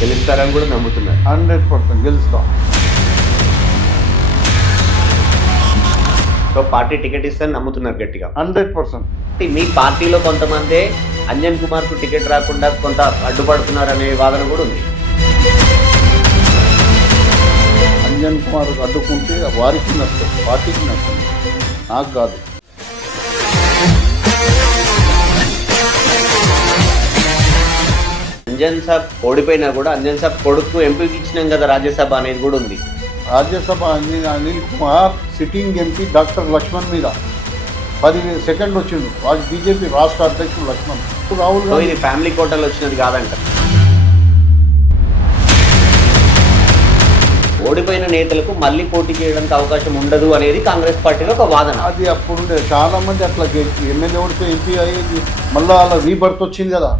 గెలుస్తారని కూడా నమ్ముతున్నారు. 100% గెలుస్తాం. సో పార్టీ టికెట్ ఇస్తారని నమ్ముతున్నారు గట్టిగా. 100%. మీ పార్టీలో కొంతమంది అంజన్ కుమార్కు టికెట్ రాకుండా కొంత అడ్డుపడుతున్నారనే వాదన కూడా ఉంది. అంజన్ కుమార్ అడ్డుకుంటే వారికి నష్టం, పార్టీకి నష్టం, నాకు కాదు. అంజన్ సాబ్ ఓడిపోయినా కూడా అంజన్ సాబ్ కొడుకు ఎంపీకి ఇచ్చినాం కదా రాజ్యసభ అనేది కూడా ఉంది. Rajya Sabha Anil Kumar sitting MP doctor Laxman మీద 10 సెకండ్లు వచ్చిండు. బీజేపీ రాష్ట్ర అధ్యక్షుడు లక్ష్మణ్. రాహుల్ సో ఇది ఫ్యామిలీ కోటాలో వచ్చినది కాదంట. ఓడిపోయిన నేతలకు మళ్ళీ పోటీ చేయడానికి అవకాశం ఉండదు అనేది కాంగ్రెస్ పార్టీలో ఒక వాదన. అది అప్పుడుండే చాలా మంది అట్లా ఎమ్మెల్యే ఓడితే ఎంపీ అయ్యేది, మళ్ళీ అలా రీబర్త్ వచ్చింది కదా.